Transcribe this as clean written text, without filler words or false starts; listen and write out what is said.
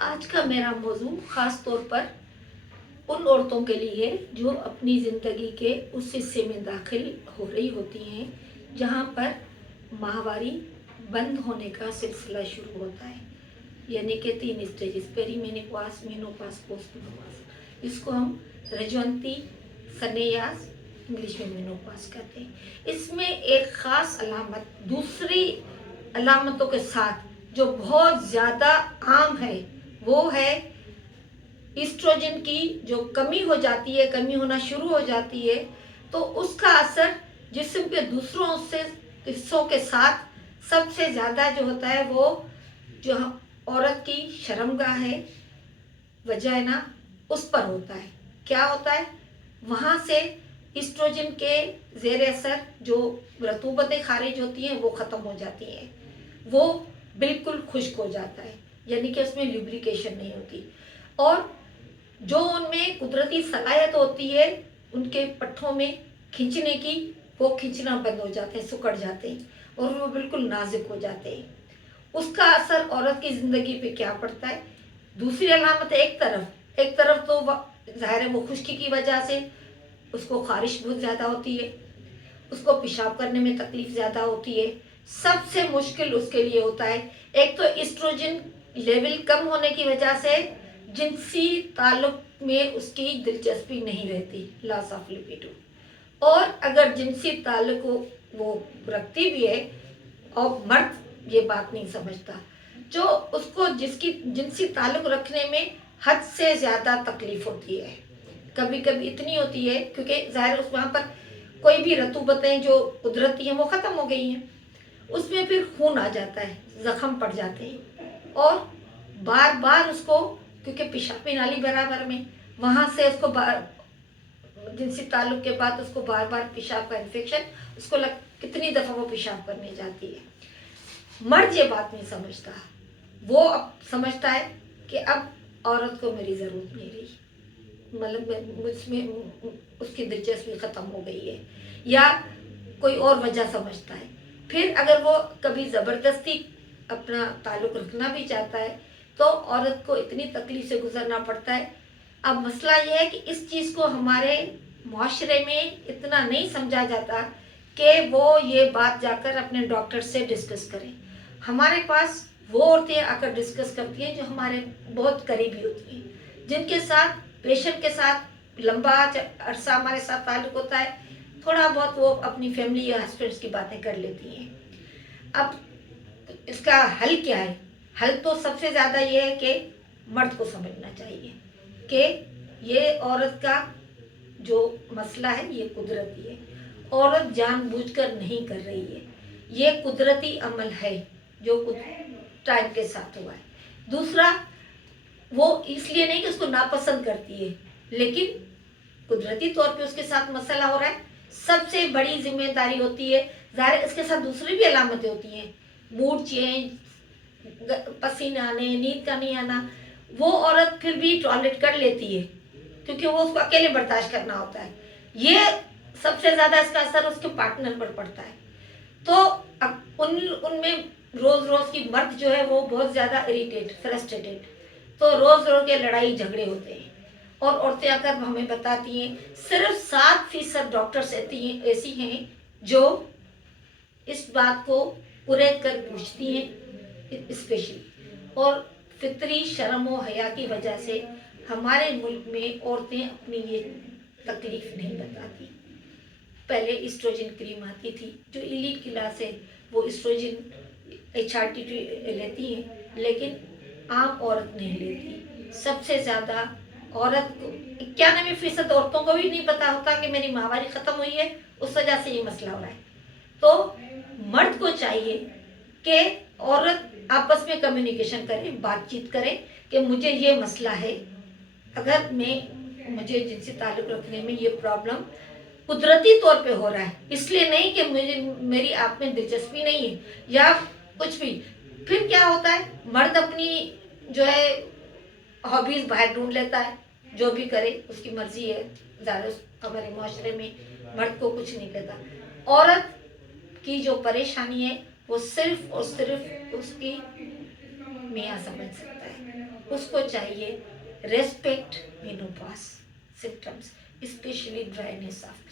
आज का मेरा मौजू ख़ास तौर पर उन औरतों के लिए है जो अपनी ज़िंदगी के उस हिस्से में दाखिल हो रही होती हैं जहाँ पर माहवारी बंद होने का सिलसिला शुरू होता है, यानी कि 3 स्टेजेस, पेरीमेनोपॉज़, मेनोपॉज़, पोस्टमेनोपॉज़। इसको हम रजवंती, सनेयास, इंग्लिश में मेनोपॉज़ कहते हैं। इसमें एक ख़ास अलामत दूसरी अलामतों के साथ जो बहुत ज़्यादा आम है वो है ईस्ट्रोजन की जो कमी हो जाती है, कमी होना शुरू हो जाती है, तो उसका असर जिस्म के दूसरों से हिस्सों के साथ सबसे ज़्यादा जो होता है वो जो औरत की शर्मगाह है, वजाइना, उस पर होता है। क्या होता है? वहाँ से ईस्ट्रोजन के ज़ेर असर जो रतूबतें खारिज होती हैं वो ख़त्म हो जाती हैं, वो बिल्कुल खुश्क हो जाता है, यानी कि उसमें लुब्रिकेशन नहीं होती। और जो उनमें कुदरती सलाहियत होती है उनके पट्ठों में खींचने की, वो खींचना बंद हो जाते हैं, सिकुड़ जाते हैं और वो बिल्कुल नाजुक हो जाते हैं। उसका असर औरत की ज़िंदगी पे क्या पड़ता है? दूसरी अलामत एक तरफ तो ज़ाहिर है वो खुश्की की वजह से उसको ख़ारिश बहुत ज़्यादा होती है, उसको पेशाब करने में तकलीफ़ ज़्यादा होती है। सबसे मुश्किल उसके लिए होता है, एक तो एस्ट्रोजन लेवल कम होने की वजह से जिनसी ताल्लुक में उसकी दिलचस्पी नहीं रहती, लॉस ऑफ लिबिडो। और अगर जिनसी ताल्लुक वो रखती भी है और मर्द ये बात नहीं समझता, जो उसको जिसकी जिनसी ताल्लुक रखने में हद से ज़्यादा तकलीफ़ होती है, कभी कभी इतनी होती है क्योंकि ज़ाहिर उस वहाँ पर कोई भी रतूबतें जो कुदरती हैं वो ख़त्म हो गई हैं, उसमें फिर खून आ जाता है, ज़ख्म पड़ जाते हैं और बार बार उसको, क्योंकि पेशाबी नाली बराबर में, वहाँ से उसको जिनसी ताल्लुक के बाद उसको बार बार पेशाब का इन्फेक्शन, उसको कितनी दफ़ा वो पेशाब करने जाती है। मर्द ये बात नहीं समझता, वो अब समझता है कि अब औरत को मेरी ज़रूरत नहीं रही, मतलब मुझमें उसकी दिलचस्पी ख़त्म हो गई है, या कोई और वजह समझता है। फिर अगर वो कभी ज़बरदस्ती अपना ताल्लुक़ रखना भी चाहता है तो औरत को इतनी तकलीफ़ से गुज़रना पड़ता है। अब मसला ये है कि इस चीज़ को हमारे माशरे में इतना नहीं समझा जाता कि वो ये बात जाकर अपने डॉक्टर से डिस्कस करें। हमारे पास वो औरतें आकर डिस्कस करती हैं जो हमारे बहुत करीबी होती हैं, जिनके साथ पेशेंट के साथ लंबा अरसा हमारे साथ ताल्लुक़ होता है, थोड़ा बहुत वो अपनी फैमिली या हस्बैंड्स की बातें कर लेती हैं। अब इसका हल क्या है? हल तो सबसे ज़्यादा ये है कि मर्द को समझना चाहिए कि ये औरत का जो मसला है ये कुदरती है, औरत जानबूझकर नहीं कर रही है, ये कुदरती अमल है जो टाइम के साथ हुआ है। दूसरा, वो इसलिए नहीं कि उसको नापसंद करती है, लेकिन कुदरती तौर पे उसके साथ मसला हो रहा है। सबसे बड़ी जिम्मेदारी होती है, ज़ाहिर इसके साथ दूसरी भी अलामतें होती हैं, मूड चेंज, पसीना आने, नींद का नहीं आना, वो औरत फिर भी टॉलरेट कर लेती है क्योंकि वो उसको अकेले बर्दाश्त करना होता है। ये सबसे ज़्यादा इसका असर उसके पार्टनर पर पड़ता है। तो अब उनमें रोज़ रोज़ की मर्द जो है वो बहुत ज़्यादा इरिटेट, फ्रस्ट्रेटेड, तो रोज़ रोज़ के लड़ाई झगड़े होते हैं और औरतें आकर हमें बताती हैं। सिर्फ 7% डॉक्टर्स ऐसी हैं जो इस बात को कुरैद कर पूछती हैं स्पेशली, और फितरी शर्म व हया की वजह से हमारे मुल्क में औरतें अपनी ये तकलीफ़ नहीं बताती। पहले ईस्ट्रोजन क्रीम आती थी जो इलीट क्लास है, वो ईस्ट्रोजन HRT लेती हैं, लेकिन आम औरत नहीं लेती। सबसे ज़्यादा औरत को 91% औरतों को भी नहीं पता होता कि मेरी माहवारी ख़त्म हुई है, उस वजह से ये मसला हो रहा है। तो मर्द को चाहिए कि औरत आपस में कम्युनिकेशन करें, बातचीत करें कि मुझे ये मसला है, अगर मुझे जिनसे ताल्लुक़ रखने में ये प्रॉब्लम कुदरती तौर पे हो रहा है, इसलिए नहीं कि मेरी आप में दिलचस्पी नहीं है या कुछ भी। फिर क्या होता है, मर्द अपनी जो है हॉबीज़ बाहर ढूंढ लेता है, जो भी करे उसकी मर्जी है, ज़्यादा हमारे माशरे में मर्द को कुछ नहीं कहता। औरत की जो परेशानी है वो सिर्फ और सिर्फ उसकी मियाँ समझ सकता है। اس کو چاہیے respect menopause symptoms especially dryness of